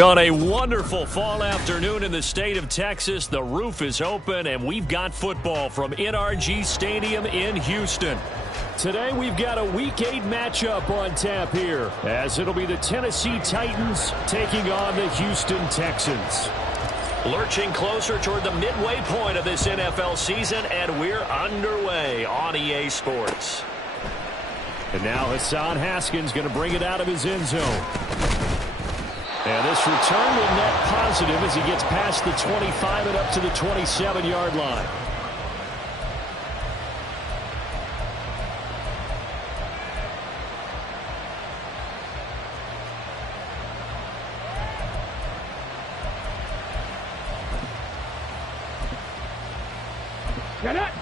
On a wonderful fall afternoon in the state of Texas, the roof is open, and we've got football from NRG Stadium in Houston. Today, we've got a Week 8 matchup on tap here, as it'll be the Tennessee Titans taking on the Houston Texans. Lurching closer toward the midway point of this NFL season, and we're underway on EA Sports. And now Hassan Haskins going to bring it out of his end zone. And this return will net positive as he gets past the 25 and up to the 27-yard line. Get it!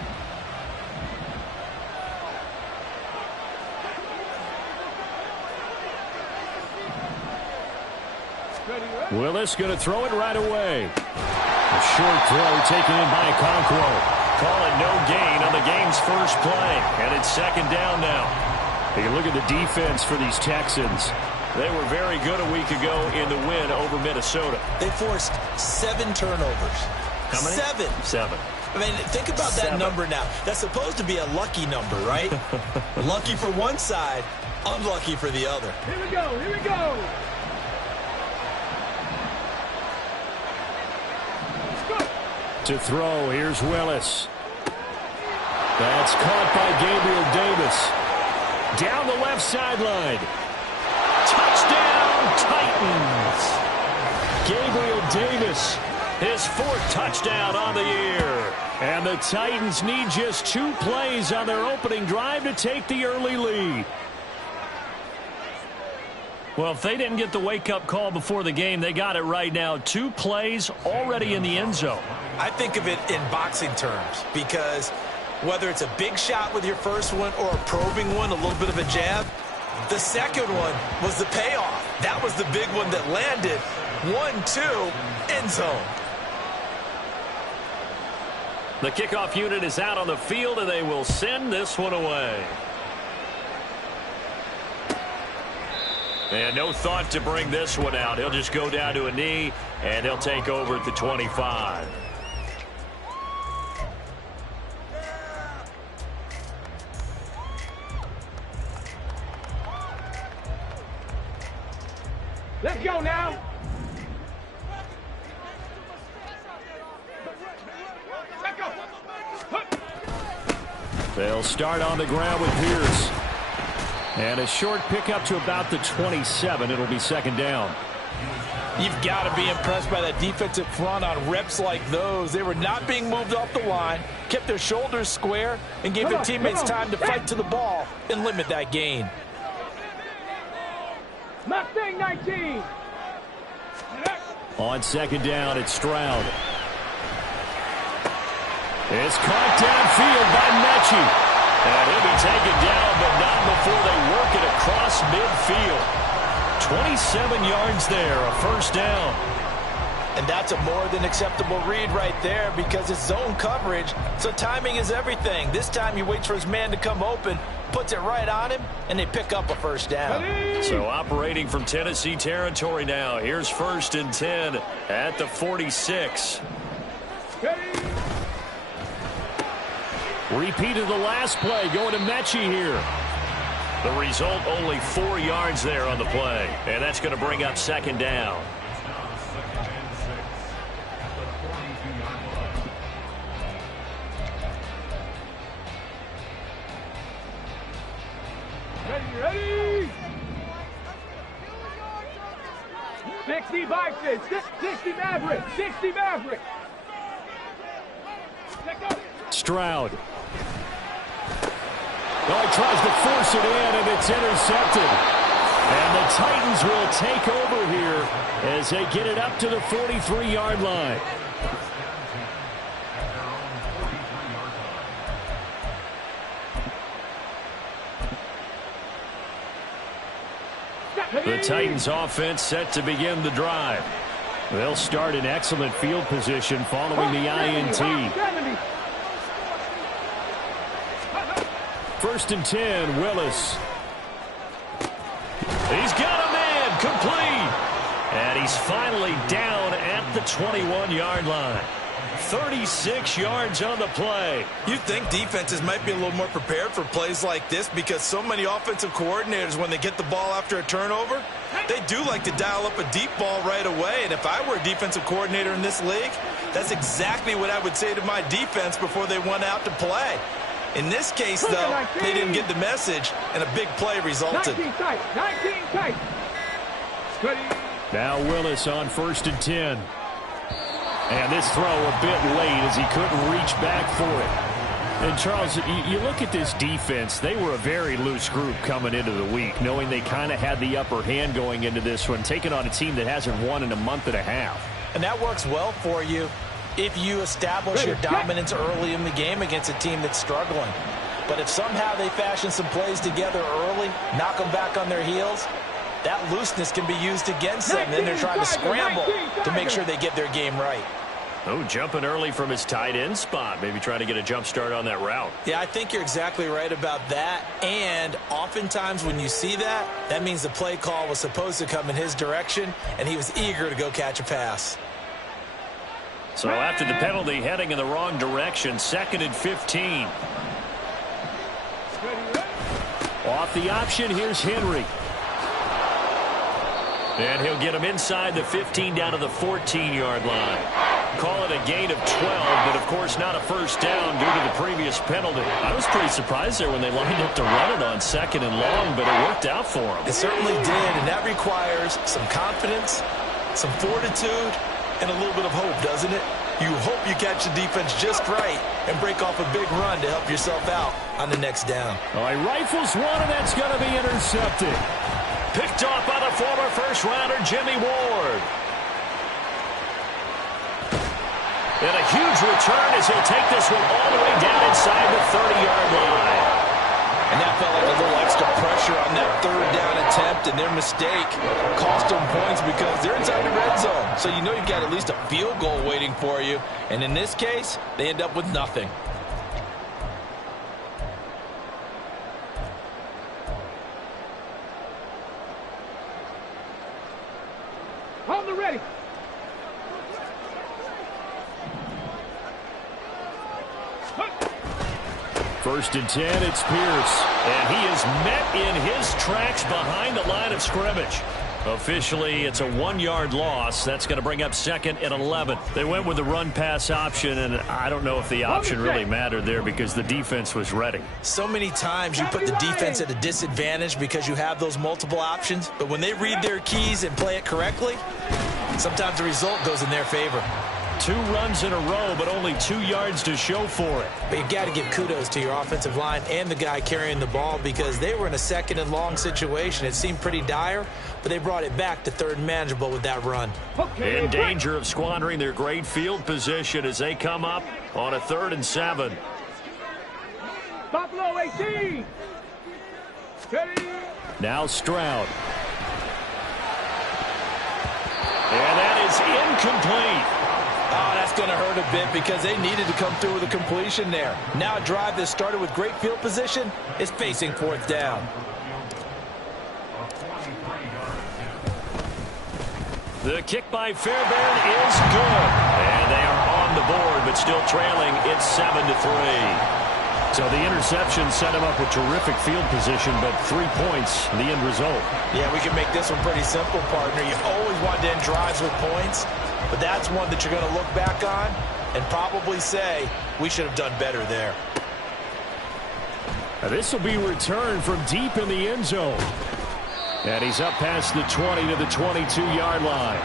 Willis going to throw it right away. A short throw taken in by Conquo. Call it no gain on the game's first play. And it's second down now. You look at the defense for these Texans. They were very good a week ago in the win over Minnesota. They forced 7 turnovers. How many? 7. I mean, think about that number now. That's supposed to be a lucky number, right? Lucky for one side, unlucky for the other. Here we go, here we go. To throw, here's Willis. That's caught by Gabriel Davis. Down the left sideline. Touchdown, Titans. Gabriel Davis, his 4th touchdown on the year. And the Titans need just 2 plays on their opening drive to take the early lead. Well, if they didn't get the wake-up call before the game, they got it right now. 2 plays already in the end zone. I think of it in boxing terms because whether it's a big shot with your first one or a probing one, a little bit of a jab, the second one was the payoff. That was the big one that landed. 1-2, end zone. The kickoff unit is out on the field, and they will send this one away. And no thought to bring this one out. He'll just go down to a knee, and he'll take over at the 25. Let's go now. Let's go. They'll start on the ground with Pierce. And a short pickup to about the 27. It'll be second down. You've got to be impressed by that defensive front on reps like those. They were not being moved off the line, kept their shoulders square, and gave their teammates time to fight to the ball and limit that gain. Mustang 19. On second down, it's Stroud. It's caught downfield by Mechie. And he'll be taken down, but not before they work it across midfield. 27 yards there, a first down. And that's a more than acceptable read right there because it's zone coverage, so timing is everything. This time he waits for his man to come open, puts it right on him, and they pick up a first down. So operating from Tennessee territory now. Here's 1st and 10 at the 46. Repeat of the last play, going to Mechie here. The result, only 4 yards there on the play. And that's going to bring up second down. Ready? 60 Vikings, 60 Maverick, 60 Maverick. Stroud. Well, he tries to force it in, and it's intercepted. And the Titans will take over here as they get it up to the 43-yard line. The Titans offense set to begin the drive. They'll start in excellent field position following the INT. 1st and 10, Willis. He's got a man, complete. And he's finally down at the 21-yard line. 36 yards on the play. You think defenses might be a little more prepared for plays like this because so many offensive coordinators, when they get the ball after a turnover, they do like to dial up a deep ball right away. And if I were a defensive coordinator in this league, that's exactly what I would say to my defense before they went out to play. In this case, though, they didn't get the message, and a big play resulted. 19 tight. 19 tight. Now Willis on 1st and 10. And this throw a bit late as he couldn't reach back for it. And, Charles, you look at this defense, they were a very loose group coming into the week, knowing they kind of had the upper hand going into this one, taking on a team that hasn't won in a month and a half. And that works well for you if you establish your dominance early in the game against a team that's struggling. But if somehow they fashion some plays together early, knock them back on their heels, that looseness can be used against them. Then they're trying to scramble to make sure they get their game right. Oh, jumping early from his tight end spot. Maybe trying to get a jump start on that route. Yeah, I think you're exactly right about that. And oftentimes when you see that, that means the play call was supposed to come in his direction, and he was eager to go catch a pass. So after the penalty, heading in the wrong direction, 2nd and 15. Off the option, here's Henry. And he'll get him inside the 15 down to the 14-yard line. Call it a gain of 12, but of course not a first down due to the previous penalty. I was pretty surprised there when they lined up to run it on 2nd and long, but it worked out for him. It certainly did, and that requires some confidence, some fortitude, and a little bit of hope, doesn't it? You hope you catch the defense just right and break off a big run to help yourself out on the next down. All right, rifles one, and that's going to be intercepted. Picked off by the former first-rounder Jimmy Ward. And a huge return as he'll take this one all the way down inside the 30-yard line. And that felt like a little extra pressure on that 3rd down attempt, and their mistake cost them points because they're inside the red zone. So you know you've got at least a field goal waiting for you. And in this case, they end up with nothing. On the ready. First and 10, it's Pierce. And he is met in his tracks behind the line of scrimmage. Officially, it's a 1-yard loss. That's going to bring up 2nd and 11. They went with the run-pass option, and I don't know if the option really mattered there because the defense was ready. So many times you put the defense at a disadvantage because you have those multiple options, but when they read their keys and play it correctly, sometimes the result goes in their favor. 2 runs in a row, but only 2 yards to show for it. But you've got to give kudos to your offensive line and the guy carrying the ball because they were in a 2nd and long situation. It seemed pretty dire, but they brought it back to 3rd and manageable with that run. In danger of squandering their great field position as they come up on a 3rd and 7. Buffalo 18. Now Stroud. And that is incomplete. Oh, that's going to hurt a bit because they needed to come through with a completion there. Now a drive that started with great field position is facing 4th down. The kick by Fairbairn is good. And they are on the board, but still trailing. It's 7-3. So the interception set him up with terrific field position, but 3 points, the end result. Yeah, we can make this one pretty simple, partner. You've always wanted to end drives with points, but that's one that you're going to look back on and probably say, we should have done better there. Now this will be returned from deep in the end zone. And he's up past the 20 to the 22-yard line.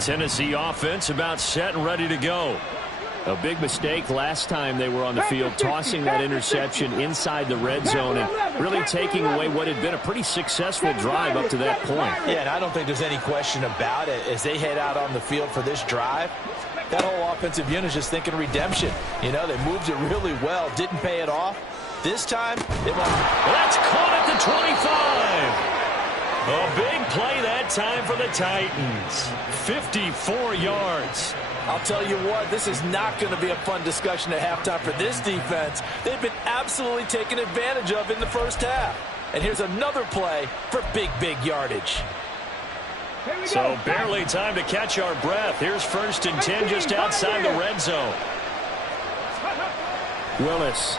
Tennessee offense about set and ready to go. A big mistake last time they were on the field, tossing that interception inside the red zone and really taking away what had been a pretty successful drive up to that point. Yeah, and I don't think there's any question about it. As they head out on the field for this drive, that whole offensive unit is just thinking redemption. You know, they moved it really well, didn't pay it off. This time, they went. That's caught at the 25. A big play that time for the Titans. 54 yards. I'll tell you what, this is not going to be a fun discussion at halftime for this defense. They've been absolutely taken advantage of in the first half. And here's another play for big, big yardage. So barely time to catch our breath. Here's 1st and 10 just outside the red zone. Willis.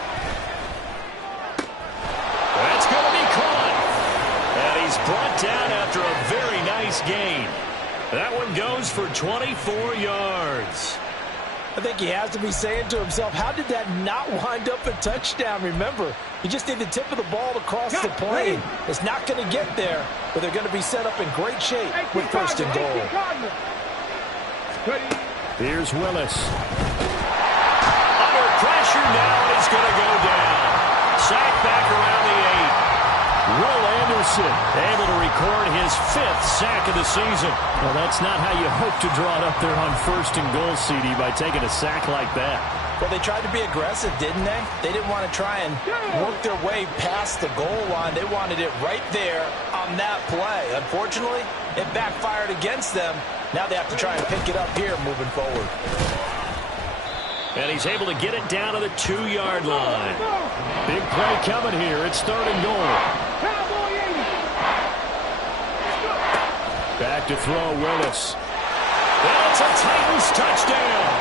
That's going to be caught. And he's brought down after a very nice gain. That one goes for 24 yards. I think he has to be saying to himself, how did that not wind up a touchdown? Remember, you just need the tip of the ball to cross the plane. It's not going to get there, but they're going to be set up in great shape with 1st and goal. Here's Willis. Under pressure now, and he's going to go down. Sacked back around the 8. Will Anderson able to record his 5th sack of the season. Well, that's not how you hope to draw it up there on 1st and goal, CD, by taking a sack like that. Well, they tried to be aggressive, didn't they? They didn't want to try and work their way past the goal line. They wanted it right there on that play. Unfortunately, it backfired against them. Now they have to try and pick it up here moving forward. And he's able to get it down to the 2-yard line. Big play coming here. It's 3rd and goal. Back to throw, Willis. That's a Titans touchdown.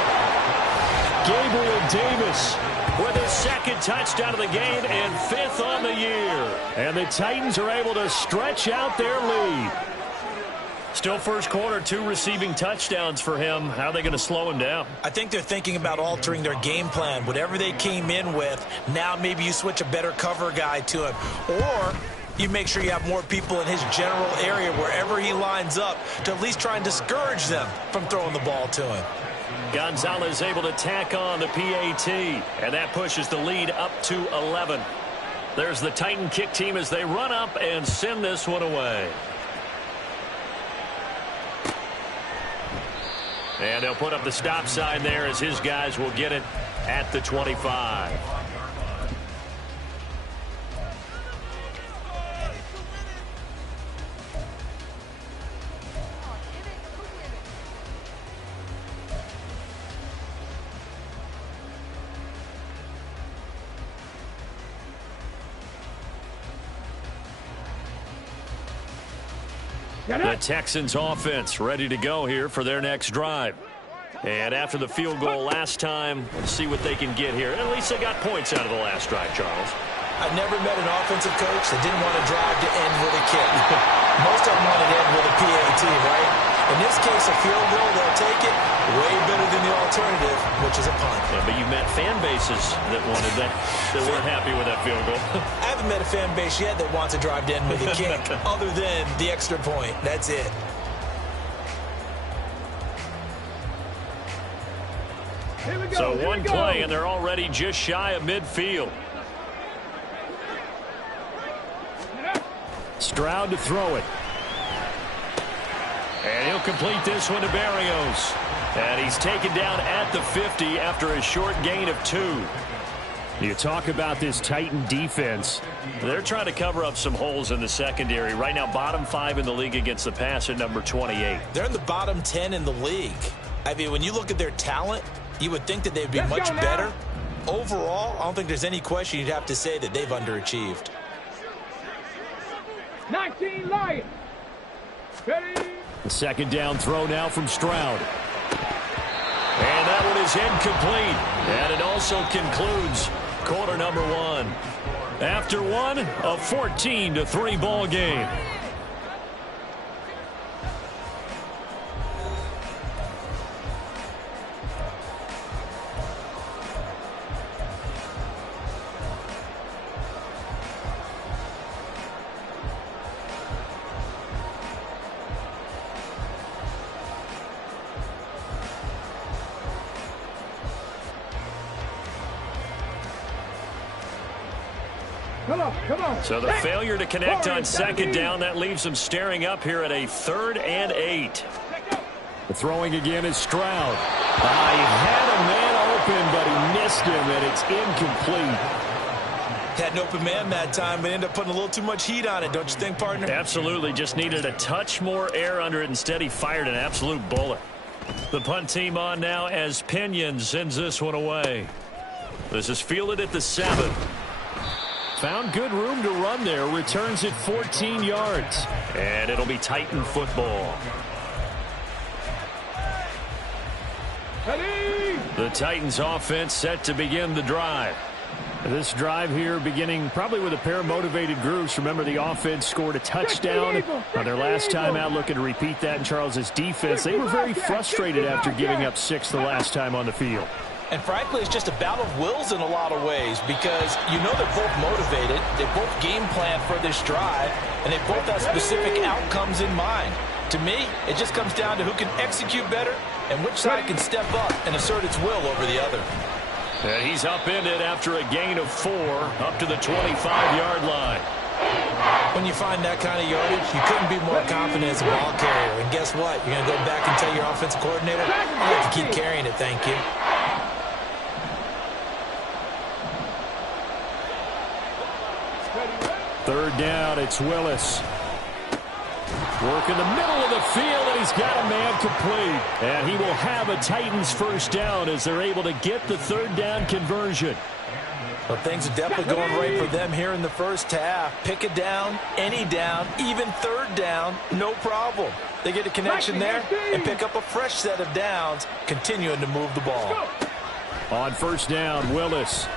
Gabriel Davis with his 2nd touchdown of the game and 5th on the year. And the Titans are able to stretch out their lead. Still first quarter, 2 receiving touchdowns for him. How are they going to slow him down? I think they're thinking about altering their game plan. Whatever they came in with, now maybe you switch a better cover guy to him. Or you make sure you have more people in his general area wherever he lines up to at least try and discourage them from throwing the ball to him. Gonzalez able to tack on the PAT, and that pushes the lead up to 11. There's the Titan kick team as they run up and send this one away. And they'll put up the stop sign there as his guys will get it at the 25. The Texans offense ready to go here for their next drive. And after the field goal last time, let's see what they can get here. At least they got points out of the last drive, Charles. I've never met an offensive coach that didn't want to drive to end with a kick. Most of them want to end with a PAT, right? In this case, a field goal, they'll take it. Way better than the alternative, which is a punt. Yeah, but you've met fan bases that wanted that weren't happy with that field goal. I haven't met a fan base yet that wants to drive to end with a kick other than the extra point. That's it. So one play, and they're already just shy of midfield. Stroud to throw it. And he'll complete this one to Barrios. And he's taken down at the 50 after a short gain of 2. You talk about this Titan defense. They're trying to cover up some holes in the secondary. Right now, bottom 5 in the league against the pass at number 28. They're in the bottom 10 in the league. I mean, when you look at their talent, you would think that they'd be much better. Overall, I don't think there's any question you'd have to say that they've underachieved. 19 Lions. Ready. The second down throw now from Stroud. And that one is incomplete. And it also concludes quarter number 1. After one, a 14-3 ball game. Come on. So the failure to connect on second down, that leaves them staring up here at a 3rd and 8. The throwing again is Stroud. He had a man open, but he missed him, and it's incomplete. Had an open man that time, but ended up putting a little too much heat on it, don't you think, partner? Absolutely. Just needed a touch more air under it. Instead, he fired an absolute bullet. The punt team on now as Pinion sends this one away. This is fielded at the 7. Found good room to run there. Returns it 14 yards. And it'll be Titan football. The Titans offense set to begin the drive. This drive here beginning probably with a pair of motivated groups. Remember, the offense scored a touchdown on their last time out, looking to repeat that in Charles's defense. They were very frustrated after giving up 6 the last time on the field. And frankly, it's just a battle of wills in a lot of ways because you know they're both motivated. They both game plan for this drive, and they both have specific outcomes in mind. To me, it just comes down to who can execute better and which side can step up and assert its will over the other. And he's upended after a gain of 4 up to the 25-yard line. When you find that kind of yardage, you couldn't be more confident as a ball carrier. And guess what? You're going to go back and tell your offensive coordinator, I have to keep carrying it, thank you. Third down, it's Willis. Work in the middle of the field, and he's got a man complete. And he will have a Titans first down as they're able to get the third down conversion. Well, things are definitely going right for them here in the first half. Pick a down, any down, even third down, no problem. They get a connection there and pick up a fresh set of downs, continuing to move the ball. On first down, Willis.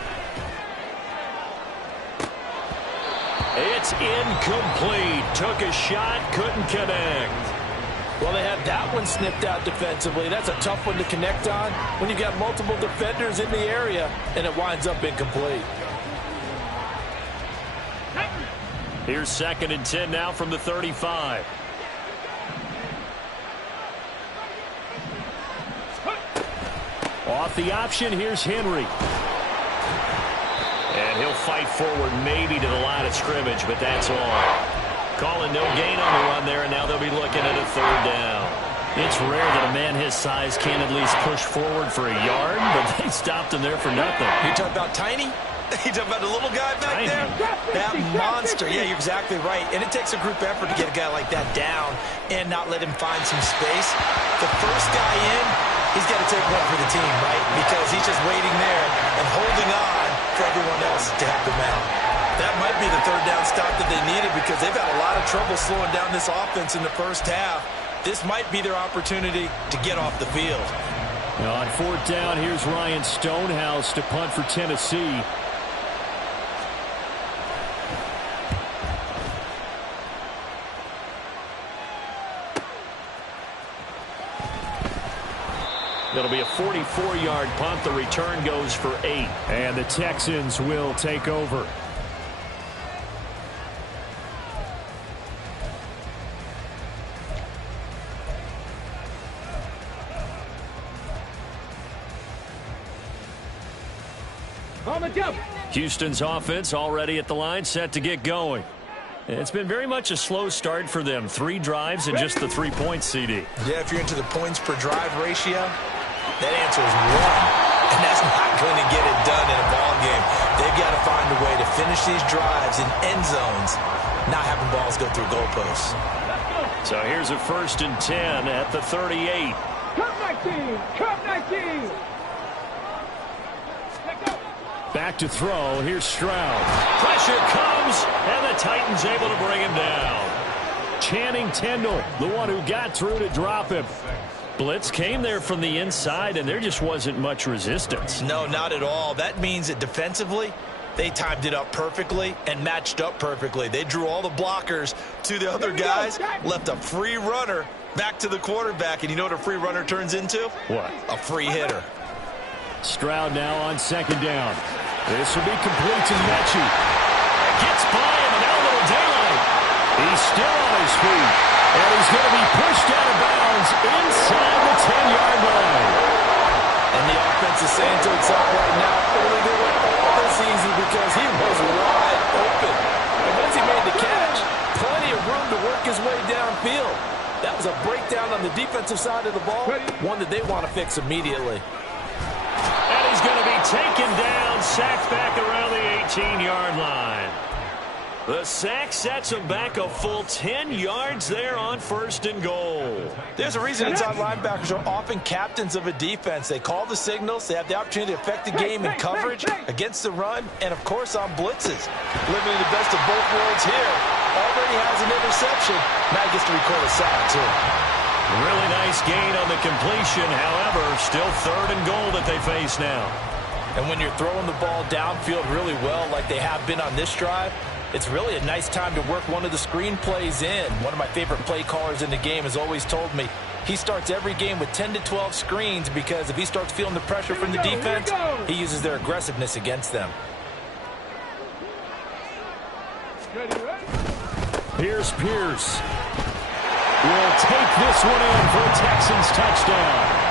It's incomplete. Took a shot, couldn't connect. Well, they had that one snipped out defensively. That's a tough one to connect on when you've got multiple defenders in the area, and it winds up incomplete. Here's 2nd and 10 now from the 35. Off the option, here's Henry. And he'll fight forward maybe to the line of scrimmage, but that's all. Calling no gain on the run there, and now they'll be looking at a third down. It's rare that a man his size can't at least push forward for a yard, but they stopped him there for nothing. You talking about tiny? You talking about the little guy back there? That monster. Yeah, you're exactly right. And it takes a group effort to get a guy like that down and not let him find some space. The first guy in, he's got to take one for the team, right? Because he's just waiting there and holding on for everyone else to help him out. That might be the third down stop that they needed because they've had a lot of trouble slowing down this offense in the first half. This might be their opportunity to get off the field. Now on fourth down, here's Ryan Stonehouse to punt for Tennessee. It'll be a 44-yard punt. The return goes for 8. And the Texans will take over. On the jump. Houston's offense already at the line, set to get going. It's been very much a slow start for them. 3 drives and just the 3 points, CD. Yeah, if you're into the points per drive ratio, that answer is 1. And that's not going to get it done in a ball game. They've got to find a way to finish these drives in end zones, not having balls go through goalposts. So here's a 1st and 10 at the 38. Come 19. Come 19. Back to throw. Here's Stroud. Pressure comes, and the Titans able to bring him down. Channing Tindall, the one who got through to drop him. Blitz came there from the inside, and there just wasn't much resistance. No, not at all. That means that defensively, they timed it up perfectly and matched up perfectly. They drew all the blockers to the other guys, left a free runner back to the quarterback, and you know what a free runner turns into? What? A free hitter. Stroud now on 2nd down. This will be complete to Mechie. Gets by him, and now a little daylight. He's still on his feet, and he's going to be pushed out of bounds inside the 10-yard line. And the offense is saying to itself right now, only do it all this season because he was wide open. And once he made the catch, plenty of room to work his way downfield. That was a breakdown on the defensive side of the ball, one that they want to fix immediately. And he's going to be taken down sacked back around the 18-yard line. The sack sets him back a full 10 yards there on 1st and goal. There's a reason inside linebackers are often captains of a defense. They call the signals. They have the opportunity to affect the game in coverage, against the run, and, of course, on blitzes. Living in the best of both worlds here. Already has an interception. Now he gets to record a sack, too. Really nice gain on the completion. However, still 3rd and goal that they face now. And when you're throwing the ball downfield really well like they have been on this drive, it's really a nice time to work one of the screen plays in. One of my favorite play callers in the game has always told me he starts every game with 10 to 12 screens because if he starts feeling the pressure from the defense, he uses their aggressiveness against them. Here's Pierce. Will take this one in for a Texans touchdown.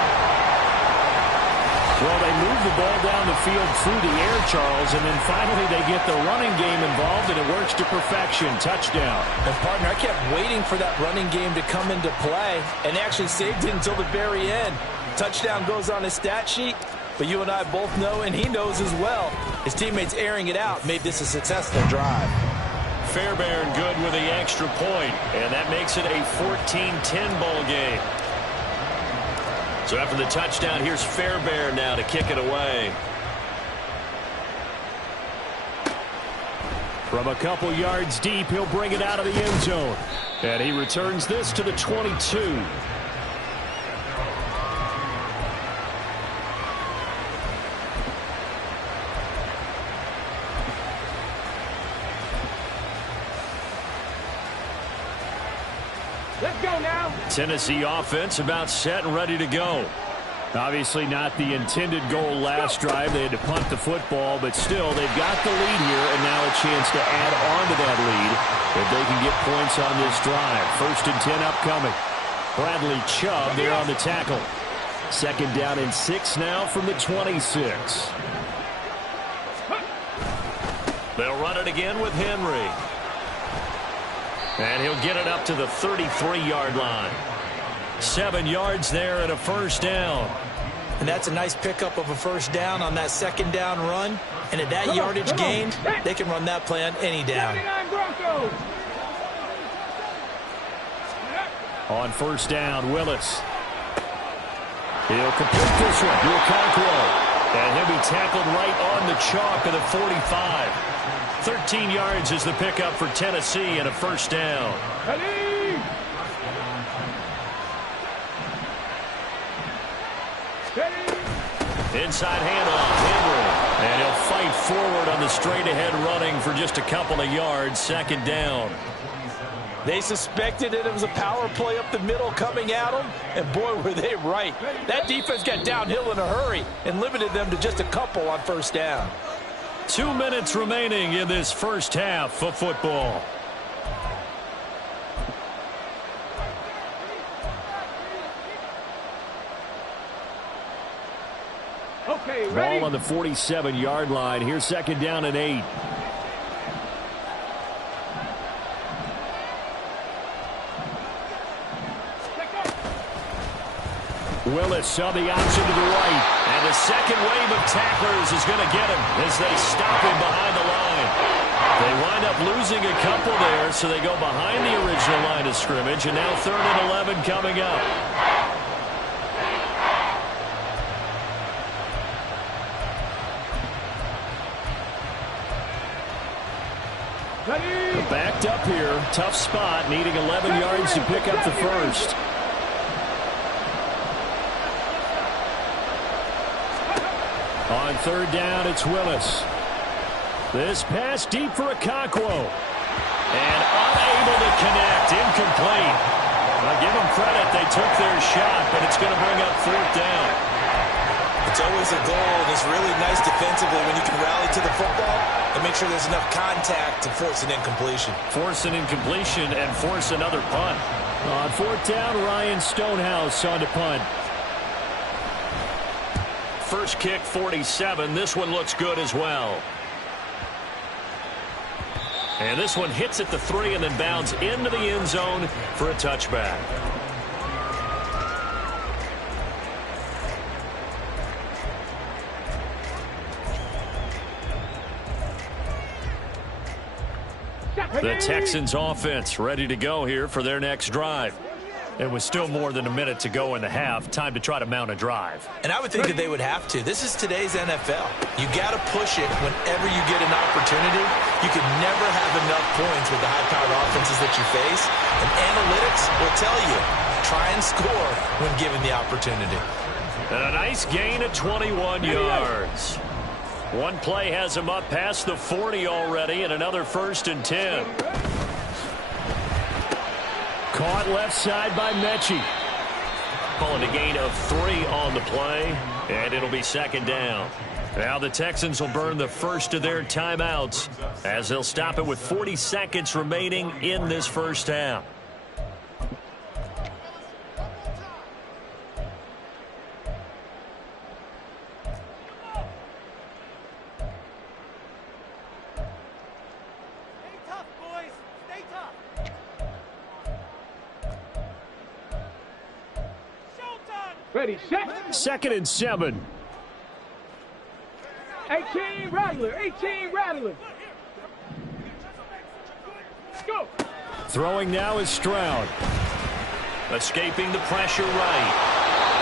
Well, they move the ball down the field through the air, Charles, and then finally they get the running game involved, and it works to perfection. Touchdown. And, partner, I kept waiting for that running game to come into play and actually saved it until the very end. Touchdown goes on his stat sheet, but you and I both know, and he knows as well, his teammates airing it out made this a successful drive. Fairbairn good with the extra point, and that makes it a 14-10 ball game. So after the touchdown, here's Fairbairn now to kick it away. From a couple yards deep, he'll bring it out of the end zone. And he returns this to the 22. Let's go now. Tennessee offense about set and ready to go. Obviously not the intended goal last drive. They had to punt the football, but still they've got the lead here and now a chance to add on to that lead if they can get points on this drive. 1st and 10 upcoming. Bradley Chubb there on the tackle. 2nd down and 6 now from the 26. They'll run it again with Henry. And he'll get it up to the 33-yard line. 7 yards there and a 1st down. And that's a nice pickup of a 1st down on that 2nd down run. And at that yardage gain, they can run that play on any down. On 1st down, Willis. He'll complete this one. And he'll be tackled right on the chalk of the 45. 13 yards is the pickup for Tennessee and a 1st down. Inside handoff, Henry. And he'll fight forward on the straight-ahead running for just a couple of yards. 2nd down. They suspected that it was a power play up the middle coming at them, and boy, were they right. That defense got downhill in a hurry and limited them to just a couple on 1st down. 2 minutes remaining in this 1st half of football. Okay, ready? Ball on the 47-yard line. Here's 2nd down and 8. Willis saw the option to the right. And the second wave of tacklers is going to get him as they stop him behind the line. They wind up losing a couple there, so they go behind the original line of scrimmage. And now 3rd and 11 coming up. Backed up here. Tough spot, needing 11 yards to pick up the 1st. On 3rd down, it's Willis. This pass deep for Okonkwo. And unable to connect. Incomplete. I'll give them credit. They took their shot, but it's going to bring up 4th down. It's always a goal, and it's really nice defensively when you can rally to the football and make sure there's enough contact to force an incompletion. Force an incompletion and force another punt. On 4th down, Ryan Stonehouse on to punt. First kick, 47. This one looks good as well. And this one hits at the 3 and then bounds into the end zone for a touchback. The Texans offense ready to go here for their next drive. It was still more than a minute to go in the half. Time to try to mount a drive. And I would think that they would have to. This is today's NFL. You got to push it whenever you get an opportunity. You can never have enough points with the high-powered offenses that you face. And analytics will tell you, try and score when given the opportunity. And a nice gain of 21 yards. One play has him up past the 40 already, and another 1st and 10. Caught left side by Mechie. Calling a gain of 3 on the play, and it'll be 2nd down. Now the Texans will burn the first of their timeouts as they'll stop it with 40 seconds remaining in this first half. Ready, set. 2nd and 7. 18 Rattler, 18 Rattler. Let's go. Throwing now is Stroud. Escaping the pressure right.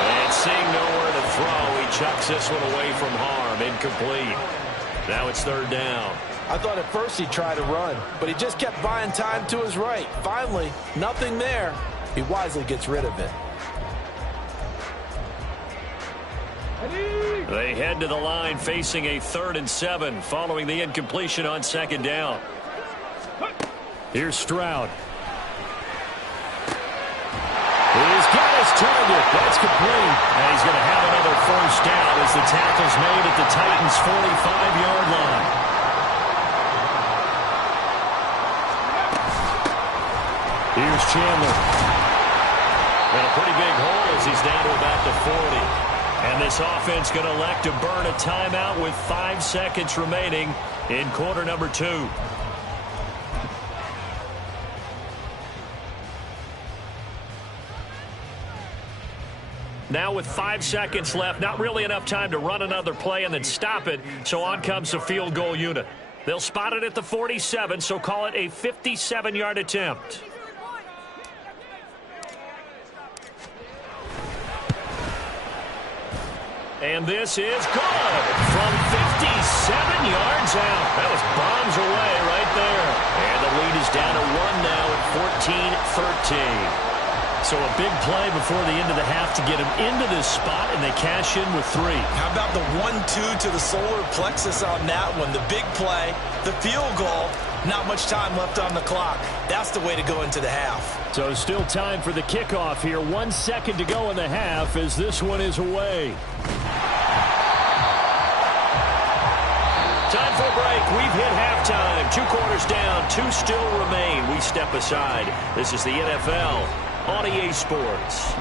And seeing nowhere to throw, he chucks this one away from harm. Incomplete. Now it's 3rd down. I thought at first he'd try to run, but he just kept buying time to his right. Finally, nothing there. He wisely gets rid of it. They head to the line facing a 3rd and 7 following the incompletion on 2nd down. Here's Stroud. He's got his target. That's complete. And he's going to have another 1st down as the tackle's made at the Titans' 45-yard line. Here's Chandler. And a pretty big hole as he's down to about the 40. And this offense going to elect to burn a timeout with 5 seconds remaining in quarter number 2. Now with 5 seconds left, not really enough time to run another play and then stop it, so on comes the field goal unit. They'll spot it at the 47, so call it a 57-yard attempt. And this is good from 57 yards out. That was bombs away right there. And the lead is down to 1 now at 14-13. So a big play before the end of the half to get him into this spot, and they cash in with 3. How about the 1-2 to the solar plexus on that one? The big play, the field goal, not much time left on the clock. That's the way to go into the half. So still time for the kickoff here. 1 second to go in the half as this one is away. Time for a break. We've hit halftime. 2 quarters down. 2 still remain. We step aside. This is the NFL on EA Sports.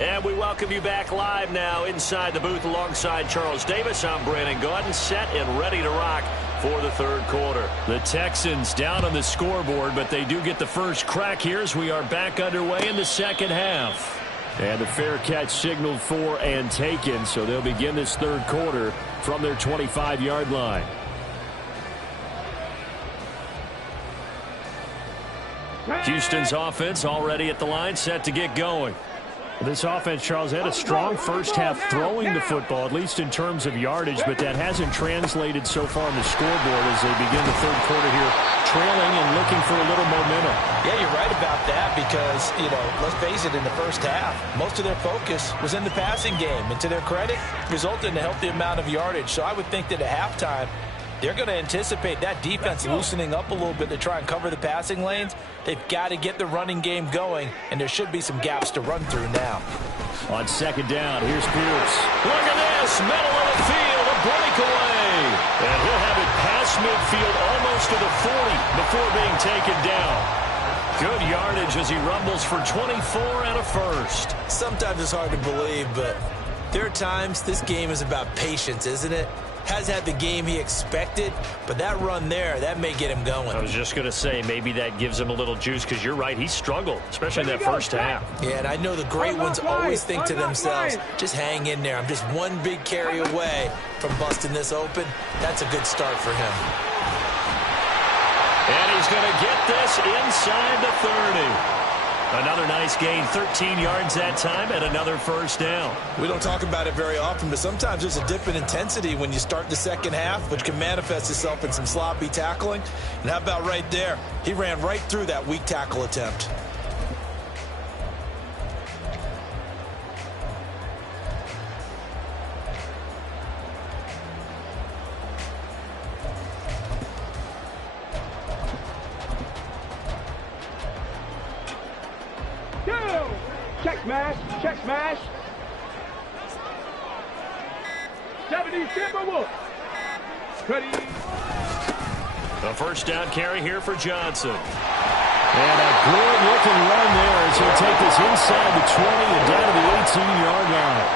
And we welcome you back live now inside the booth alongside Charles Davis. I'm Brandon Gaudin, set and ready to rock for the 3rd quarter. The Texans down on the scoreboard, but they do get the first crack here as we are back underway in the 2nd half. And the fair catch signaled for and taken, so they'll begin this 3rd quarter from their 25-yard line. Houston's offense already at the line, set to get going. This offense, Charles, had a strong first half throwing the football, at least in terms of yardage, but that hasn't translated so far on the scoreboard as they begin the 3rd quarter here, trailing and looking for a little momentum. Yeah, you're right about that because, let's face it, in the first half, most of their focus was in the passing game. And to their credit, resulted in a healthy amount of yardage. So I would think that at halftime, they're going to anticipate that defense loosening up a little bit to try and cover the passing lanes. They've got to get the running game going, and there should be some gaps to run through now. On 2nd down, here's Pierce. Look at this, middle of the field, a breakaway. And he'll have it past midfield almost to the 40 before being taken down. Good yardage as he rumbles for 24 and a first. Sometimes it's hard to believe, but there are times this game is about patience, isn't it? has had the game he expected, but that run there, that may get him going. I was just going to say, maybe that gives him a little juice, because you're right, he struggled, especially in that first half. Yeah, and I know the great ones always think to themselves, just hang in there. I'm just one big carry away from busting this open. That's a good start for him. And he's going to get this inside the 30. Another nice gain, 13 yards that time, and another first down. We don't talk about it very often, but sometimes there's a dip in intensity when you start the second half, which can manifest itself in some sloppy tackling. And how about right there? He ran right through that weak tackle attempt. Check smash, check smash. 70 Timberwolves. Ready. A first down carry here for Johnson. And a good-looking run there as he'll take this inside the 20 and down to the 18-yard line.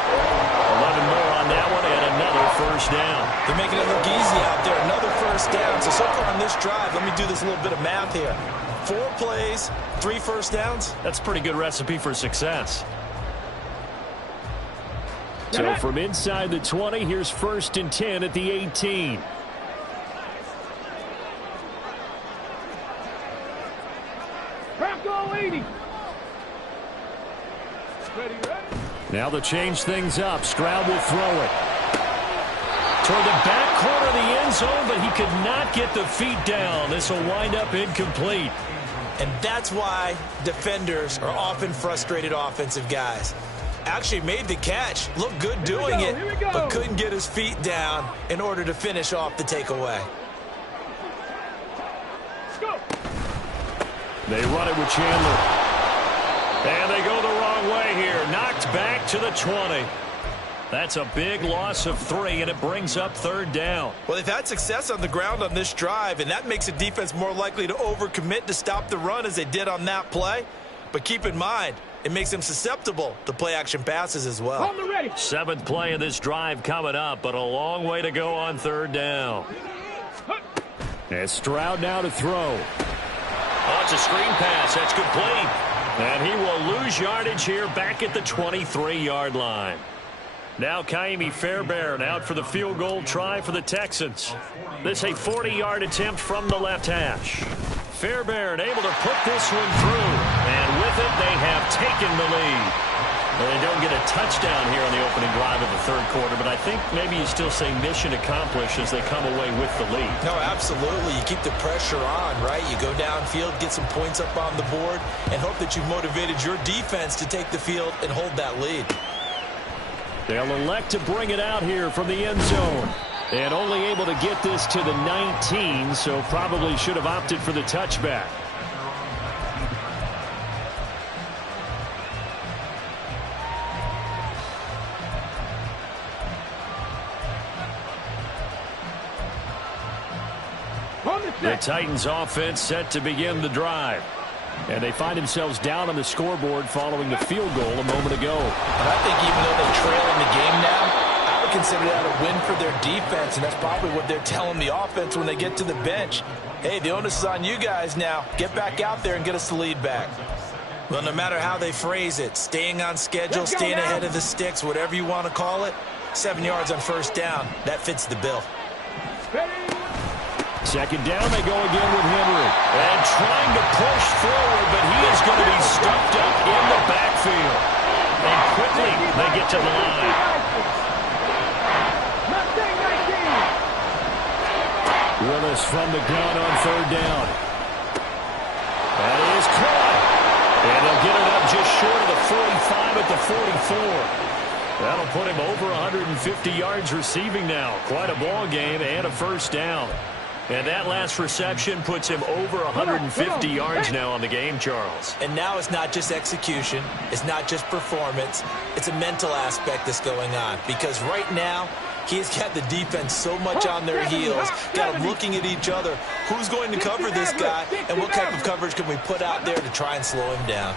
11 more on that one and another first down. They're making it look easy out there. Another first down. So far on this drive, let me do this little bit of math here. 4 plays, 3 first downs. That's a pretty good recipe for success. So from inside the 20, here's 1st and 10 at the 18. Bronco 80. Ready. Now to change things up, Stroud will throw it. Toward the back corner of the end zone, but he could not get the feet down. This will wind up incomplete. And that's why defenders are often frustrated offensive guys. Actually made the catch, looked good doing it, but couldn't get his feet down in order to finish off the takeaway. They run it with Chandler. And they go the wrong way here. Knocked back to the 20. That's a big loss of 3, and it brings up 3rd down. Well, they've had success on the ground on this drive, and that makes the defense more likely to overcommit to stop the run as they did on that play. But keep in mind, it makes them susceptible to play-action passes as well. 7th play of this drive coming up, but a long way to go on 3rd down. And Stroud now to throw. Oh, it's a screen pass. That's complete. And he will lose yardage here back at the 23-yard line. Now Kaimi Fairbairn out for the field goal try for the Texans. This a 40-yard attempt from the left hash. Fairbairn able to put this one through. And with it, they have taken the lead. Well, they don't get a touchdown here on the opening drive of the 3rd quarter, but I think maybe you still say mission accomplished as they come away with the lead. No, absolutely. You keep the pressure on, right? You go downfield, get some points up on the board, and hope that you've motivated your defense to take the field and hold that lead. They'll elect to bring it out here from the end zone. And only able to get this to the 19, so probably should have opted for the touchback. The Titans offense set to begin the drive. And they find themselves down on the scoreboard following the field goal a moment ago. But I think even though they're trailing the game now, I would consider that a win for their defense, and that's probably what they're telling the offense when they get to the bench. Hey, the onus is on you guys now. Get back out there and get us the lead back. Well, no matter how they phrase it, staying on schedule, staying ahead of the sticks, whatever you want to call it, 7 yards on 1st down, that fits the bill. 2nd down, they go again with Henry. And trying to push forward, but he is going to be stuffed up in the backfield. And quickly, they get to the line. Willis from the gun on 3rd down. That is caught. And they'll get it up just short of the 45 at the 44. That'll put him over 150 yards receiving now. Quite a ball game and a 1st down. And that last reception puts him over 150 yards now on the game, Charles. And now it's not just execution. It's not just performance. It's a mental aspect that's going on. Because right now, he's got the defense so much on their heels, got them looking at each other. Who's going to cover this guy, and what type of coverage can we put out there to try and slow him down?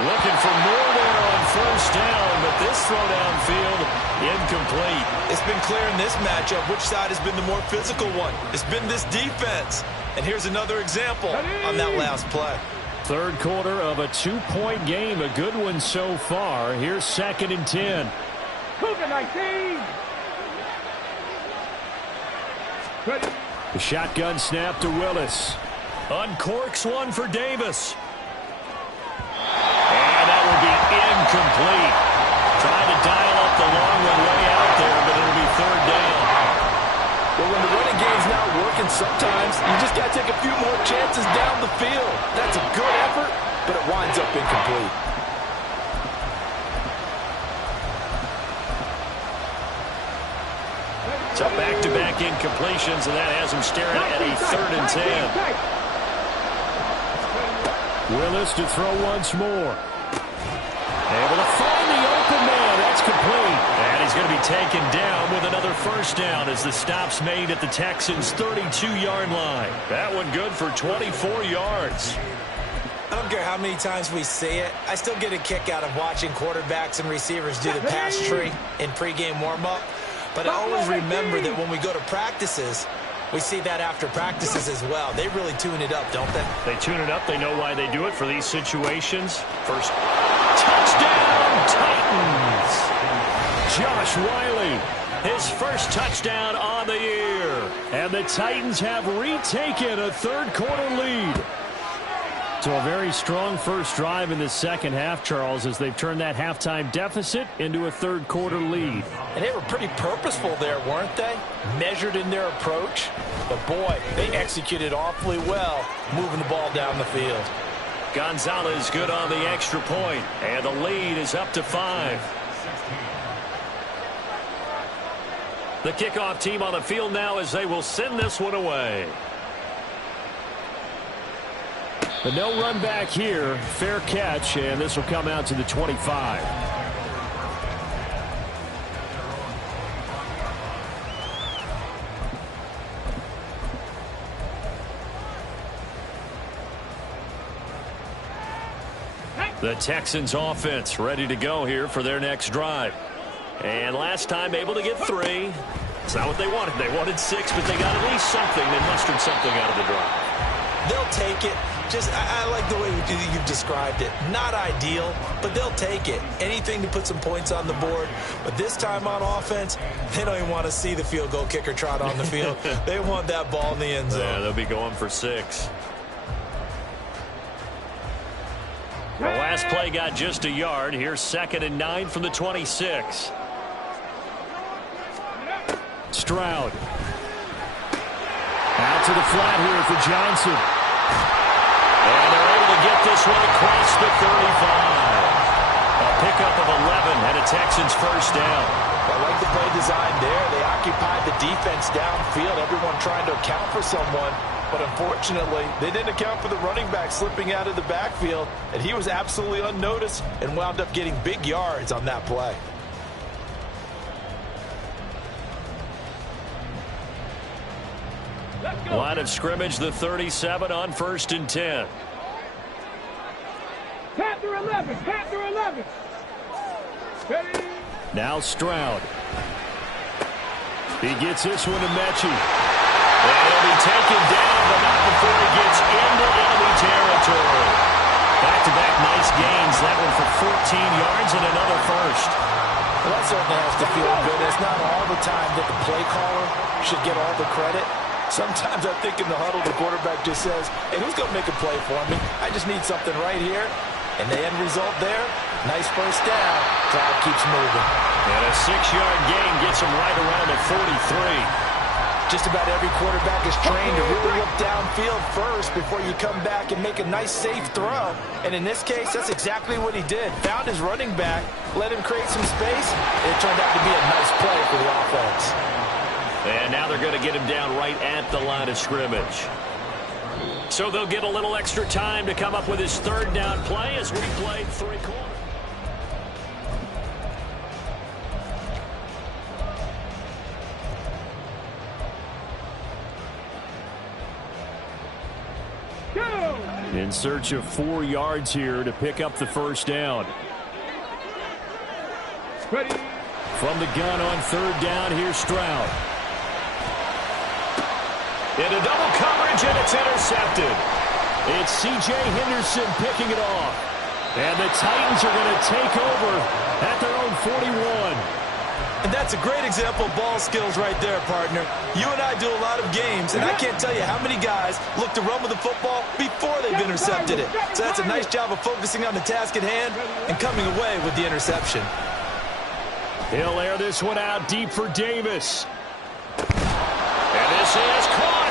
Looking for more there on 1st down, but this throw downfield incomplete. It's been clear in this matchup which side has been the more physical one. It's been this defense. And here's another example on that last play. Third quarter of a 2-point game. A good one so far. Here's 2nd and 10. Cougar 19. Ready. The shotgun snap to Willis. Uncorks one for Davis. And that will be incomplete. Trying to dial up the long one way out there, but it'll be 3rd down. Well, when the running game's not working, sometimes you just got to take a few more chances down the field. That's a good effort, but it winds up incomplete. So back-to-back incompletions, and that has him staring at a 3rd and 10. Willis to throw once more. Able to find the open man. That's complete. And he's going to be taken down with another 1st down as the stop's made at the Texans' 32-yard line. That one good for 24 yards. I don't care how many times we see it. I still get a kick out of watching quarterbacks and receivers do the pass tree in pregame warm-up. But I always remember that when we go to practices, we see that after practices as well. They really tune it up, don't they? They tune it up. They know why they do it for these situations. First touchdown, Titans. Josh Wiley, his first touchdown on the year. And the Titans have retaken a 3rd quarter lead. So a very strong first drive in the second half, Charles, as they've turned that halftime deficit into a 3rd quarter lead. And they were pretty purposeful there, weren't they? Measured in their approach. But, boy, they executed awfully well, moving the ball down the field. Gonzalez good on the extra point, and the lead is up to 5. The kickoff team on the field now as they will send this one away. The no run back here, fair catch, and this will come out to the 25. The Texans offense ready to go here for their next drive. And last time able to get 3. It's not what they wanted. They wanted 6, but they got at least something. They mustered something out of the drive. They'll take it. I like the way you've described it. Not ideal, but they'll take it. Anything to put some points on the board. But this time on offense, they don't even want to see the field goal kicker trot on the field. They want that ball in the end zone. Yeah, they'll be going for 6. The last play got just a yard. Here's 2nd and 9 from the 26. Stroud. Out to the flat here for Johnson. And they're able to get this one across the 35. A pickup of 11 and a Texans 1st down. I like the play design there. They occupied the defense downfield, everyone trying to account for someone. But unfortunately, they didn't account for the running back slipping out of the backfield, and he was absolutely unnoticed and wound up getting big yards on that play. Line of scrimmage, the 37 on 1st and 10. Panther 11, Panther 11. Ready. Now Stroud. He gets this one to Mechie. And he'll be taken down, but not before he gets into enemy territory. Back-to-back nice gains. That one for 14 yards and another 1st. Well, that certainly has to feel good. It's not all the time that the play caller should get all the credit. Sometimes I think in the huddle, the quarterback just says, hey, who's going to make a play for me? I just need something right here. And the end result there, nice 1st down. Cloud keeps moving. And a 6-yard gain gets him right around the 43. Just about every quarterback is trained to really look downfield first before you come back and make a nice, safe throw. And in this case, that's exactly what he did. Found his running back, let him create some space, and it turned out to be a nice play for the offense. And now they're going to get him down right at the line of scrimmage. So they'll get a little extra time to come up with his 3rd down play as we play 3 quarters. In search of 4 yards here to pick up the 1st down. Ready. From the gun on third down, here's Stroud. Into double coverage, and it's intercepted. It's C.J. Henderson picking it off. And the Titans are going to take over at their own 41. And that's a great example of ball skills right there, partner. You and I do a lot of games, and I can't tell you how many guys look to run with the football before they've intercepted it. So that's a nice job of focusing on the task at hand and coming away with the interception. He'll air this one out deep for Davis. And this is caught.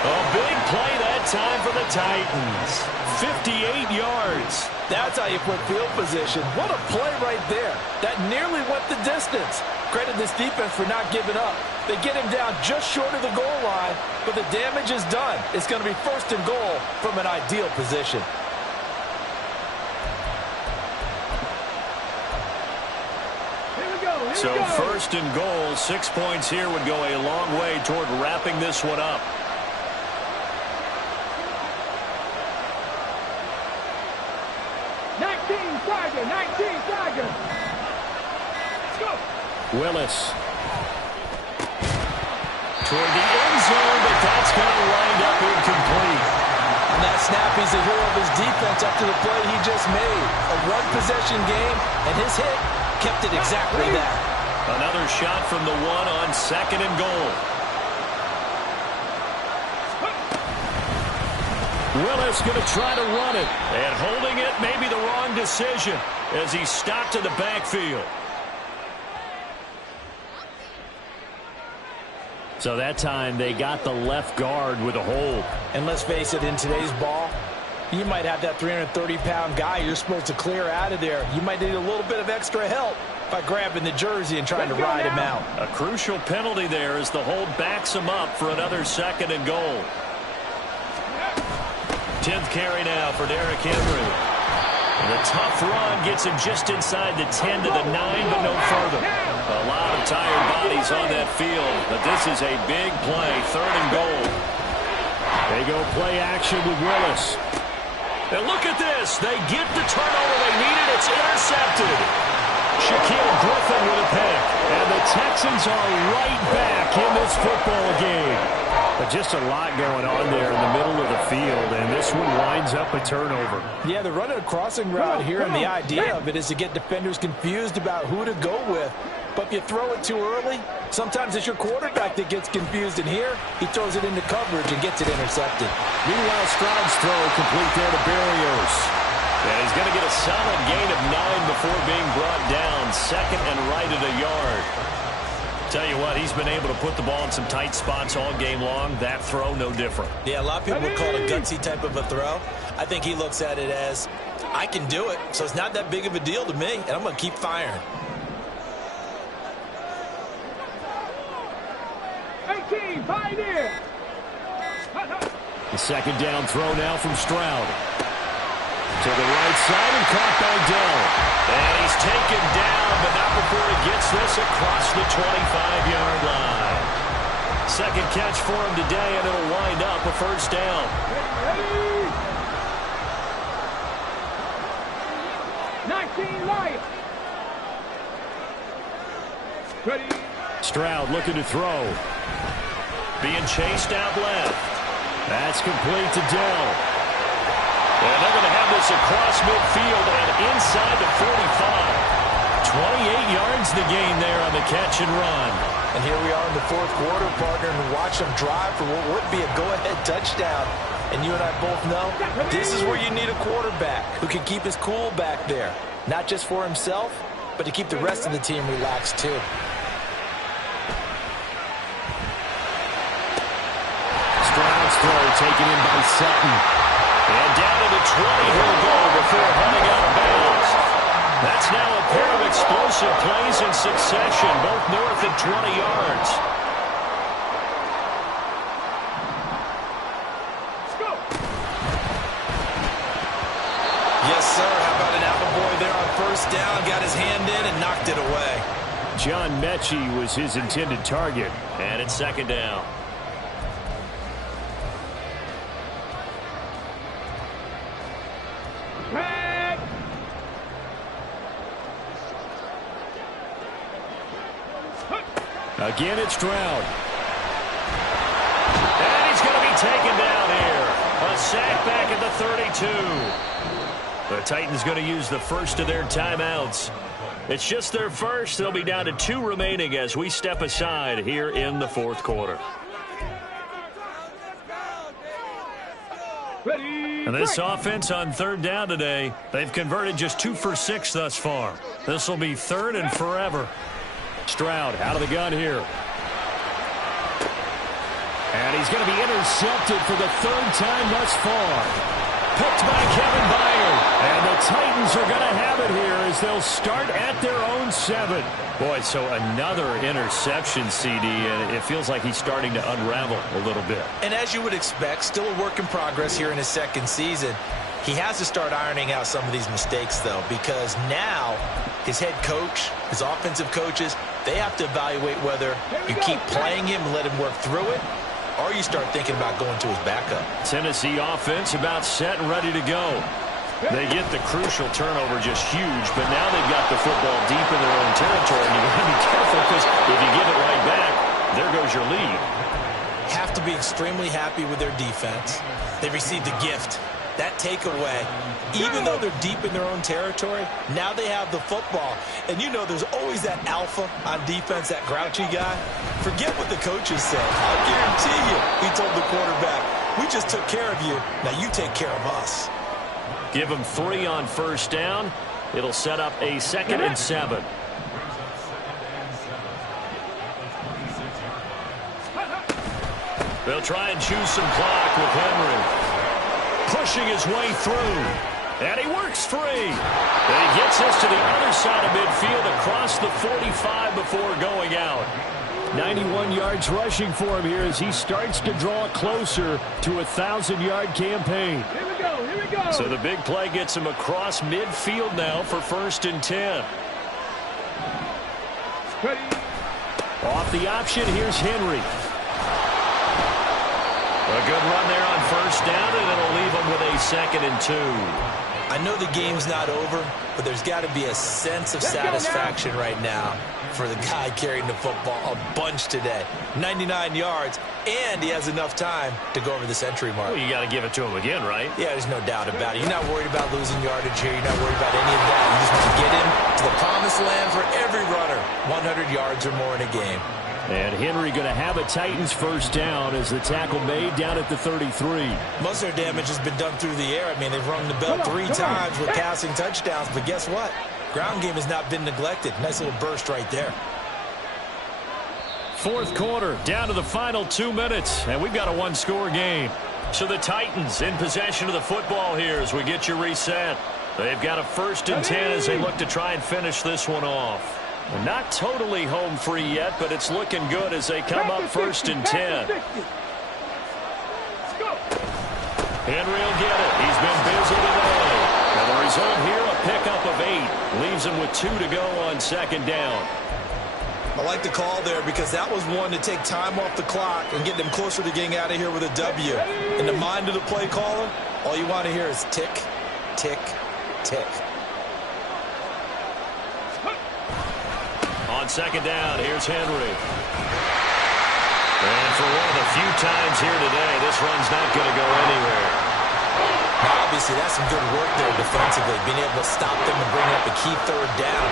A big play that time for the Titans. 58 yards. That's how you put field position. What a play right there. That nearly went the distance. Credit this defense for not giving up. They get him down just short of the goal line, but the damage is done. It's going to be first and goal from an ideal position. So first and goal, 6 points here would go a long way toward wrapping this one up. Willis. Toward the end zone, but that's going to wind up incomplete. On that snap, he's the hero of his defense up to the play he just made. A one-possession game, and his hit kept it exactly that. Another shot from the one on second and goal. Willis going to try to run it. And holding it may be the wrong decision as he's stopped in the backfield. So that time they got the left guard with a hold. And let's face it, in today's ball, you might have that 330-pound guy you're supposed to clear out of there. You might need a little bit of extra help by grabbing the jersey and trying to ride him out. A crucial penalty there as the hold backs him up for another second and goal. 10th carry now for Derrick Henry. And a tough run gets him just inside the 10 to the 9, but no further. A lot of tired bodies on that field, but this is a big play, third and goal. They go play action with Willis. And look at this. They get the turnover they needed. It's intercepted. Shaquille Griffin with a pick. And the Texans are right back in this football game. But just a lot going on there in the middle of the field, and this one winds up a turnover. Yeah, they're running a crossing route here, and the idea of it is to get defenders confused about who to go with. But if you throw it too early, sometimes it's your quarterback that gets confused, and here he throws it into coverage and gets it intercepted. Meanwhile, Stroud's throw complete there to Berrios. And he's going to get a solid gain of 9 before being brought down. Second and right at a yard. Tell you what, he's been able to put the ball in some tight spots all game long. That throw, no different. Yeah, a lot of people would call it a gutsy type of a throw. I think he looks at it as, I can do it, so it's not that big of a deal to me, and I'm going to keep firing. 18, pioneer. The second down throw now from Stroud. To the right side and caught by Dell. And he's taken down, but not before he gets this across the 25-yard line. Second catch for him today, and it'll wind up a first down. Ready. 19 Lions. Ready. Stroud looking to throw. Being chased out left. That's complete to Dell. And they're going to have this across midfield and inside the 45. 28 yards the gain there on the catch and run. And here we are in the fourth quarter, partner, and watch them drive for what would be a go-ahead touchdown. And you and I both know this is where you need a quarterback who can keep his cool back there. Not just for himself, but to keep the rest of the team relaxed too. Stroud's throw taken in by Sutton. And down to the 20 he'll go before heading out of bounds. That's now a pair of explosive plays in succession, both north of 20 yards. Yes, sir. How about an Appleboy there on first down? Got his hand in and knocked it away. John Mechie was his intended target. And it's second down. Again, it's Stroud. And he's going to be taken down here. A sack back at the 32. The Titans going to use the first of their timeouts. It's just their first. They'll be down to 2 remaining as we step aside here in the fourth quarter. And this offense on third down today, they've converted just 2 for 6 thus far. This will be third and forever. Stroud out of the gun here. And he's going to be intercepted for the 3rd time thus far. Picked by Kevin Byard. And the Titans are going to have it here as they'll start at their own 7. Boy, so another interception, CD, and it feels like he's starting to unravel a little bit. And as you would expect, still a work in progress here in his 2nd season. He has to start ironing out some of these mistakes, though, because now his head coach, his offensive coaches, they have to evaluate whether you keep playing him and let him work through it, or you start thinking about going to his backup. Tennessee offense about set and ready to go. They get the crucial turnover just huge, but now they've got the football deep in their own territory, and you got to be careful because if you give it right back, there goes your lead. Have to be extremely happy with their defense. They received a gift. That takeaway, even though they're deep in their own territory, now they have the football. And you know there's always that alpha on defense, that grouchy guy. Forget what the coaches said. I'll guarantee you, he told the quarterback, we just took care of you. Now you take care of us. Give them 3 on first down. It'll set up a 2nd and 7. They'll try and choose some clock with Henry. Pushing his way through. And he works free. And he gets us to the other side of midfield across the 45 before going out. 91 yards rushing for him here as he starts to draw closer to a 1,000-yard campaign. Here we go, here we go. So the big play gets him across midfield now for 1st and 10. Ready. Off the option, here's Henry. A good run there on first down, and it'll leave him with a 2nd and 2. I know the game's not over, but there's got to be a sense of satisfaction right now for the guy carrying the football a bunch today. 99 yards, and he has enough time to go over the century mark. Well, you got to give it to him again, right? Yeah, there's no doubt about it. You're not worried about losing yardage here. You're not worried about any of that. You just want to get him to the promised land for every runner. 100 yards or more in a game. And Henry going to have a Titans first down as the tackle made down at the 33. Most of their damage has been done through the air. I mean, they've rung the bell 3 times with passing touchdowns, but guess what? Ground game has not been neglected. Nice little burst right there. Fourth quarter, down to the final 2 minutes, and we've got a 1-score game. So the Titans in possession of the football here as we get you reset. They've got a 1st and 10 as they look to try and finish this one off. Not totally home free yet, but it's looking good as they come up 1st and 10. Henry will get it. He's been busy today. And the result here, a pickup of 8. Leaves him with 2 to go on 2nd down. I like the call there because that was one to take time off the clock and get them closer to getting out of here with a W. In the mind of the play caller, all you want to hear is tick, tick, tick. On 2nd down, here's Henry. And for one of the few times here today, this run's not going to go anywhere. Now, obviously, that's some good work there defensively, being able to stop them and bring up a key 3rd down.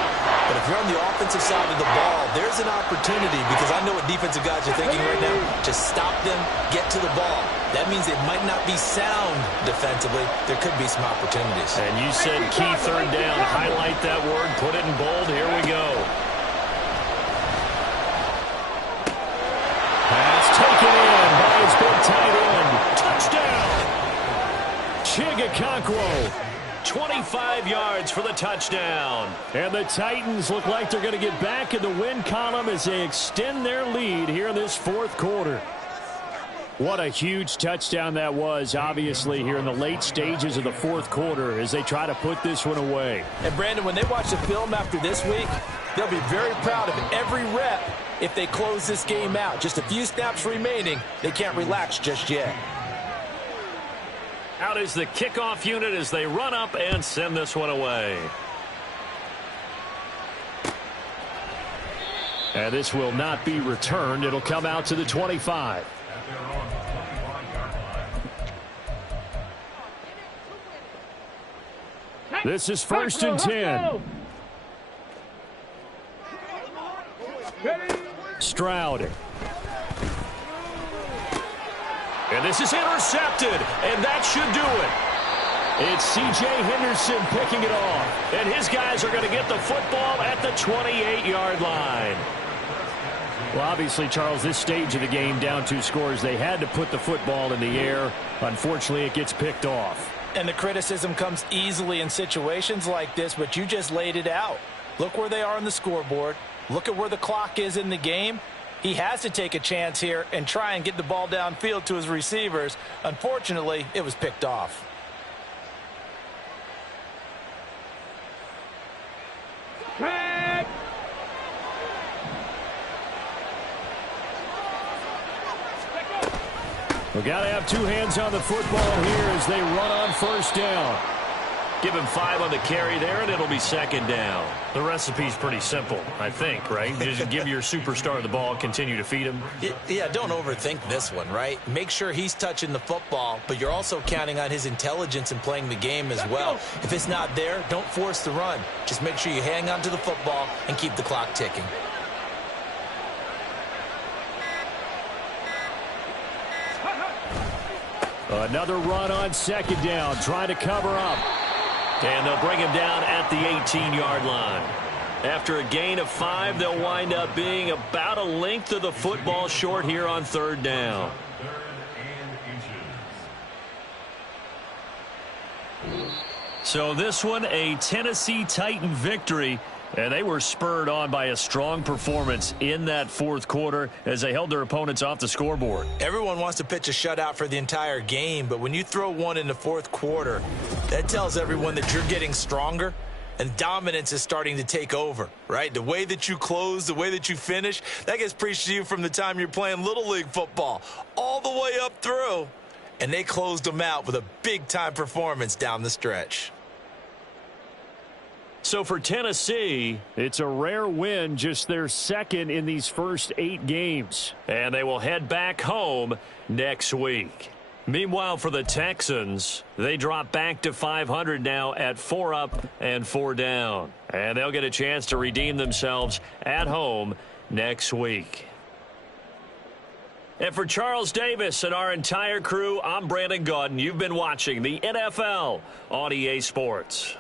But if you're on the offensive side of the ball, there's an opportunity because I know what defensive guys are thinking right now. Just stop them, get to the ball. That means they might not be sound defensively. There could be some opportunities. And you said key 3rd down. Highlight that word. Put it in bold. Here we go. Pass taken in by his big tight end. Touchdown! Chigakonkwo. 25 yards for the touchdown. And the Titans look like they're going to get back in the win column as they extend their lead here in this 4th quarter. What a huge touchdown that was, obviously, here in the late stages of the 4th quarter as they try to put this one away. And, Brandon, when they watch the film after this week, they'll be very proud of every rep if they close this game out. Just a few snaps remaining. They can't relax just yet. Out is the kickoff unit as they run up and send this one away. And this will not be returned. It'll come out to the 25. This is 1st and 10. Stroud. And this is intercepted, and that should do it. It's C.J. Henderson picking it off, and his guys are going to get the football at the 28-yard line. Well, obviously, Charles, this stage of the game, down 2 scores, they had to put the football in the air. Unfortunately, it gets picked off. And the criticism comes easily in situations like this, but you just laid it out. Look where they are on the scoreboard. Look at where the clock is in the game. He has to take a chance here and try and get the ball downfield to his receivers. Unfortunately, it was picked off. We've got to have 2 hands on the football here as they run on 1st down. Give him 5 on the carry there, and it'll be 2nd down. The recipe's pretty simple, I think, right? Just give your superstar the ball, continue to feed him. Yeah, don't overthink this one, right? Make sure he's touching the football, but you're also counting on his intelligence in playing the game as well. If it's not there, don't force the run. Just make sure you hang on to the football and keep the clock ticking. Another run on 2nd down, trying to cover up. And they'll bring him down at the 18-yard line. After a gain of 5, they'll wind up being about a length of the football short here on 3rd down. So this one, a Tennessee Titan victory. And they were spurred on by a strong performance in that 4th quarter as they held their opponents off the scoreboard. Everyone wants to pitch a shutout for the entire game, but when you throw one in the 4th quarter, that tells everyone that you're getting stronger and dominance is starting to take over, right? The way that you close, the way that you finish, that gets preached to you from the time you're playing Little League football all the way up through. And they closed them out with a big-time performance down the stretch. So for Tennessee, it's a rare win, just their 2nd in these first 8 games. And they will head back home next week. Meanwhile, for the Texans, they drop back to 500 now at 4 up and 4 down. And they'll get a chance to redeem themselves at home next week. And for Charles Davis and our entire crew, I'm Brandon Gaudin. You've been watching the NFL on EA Sports.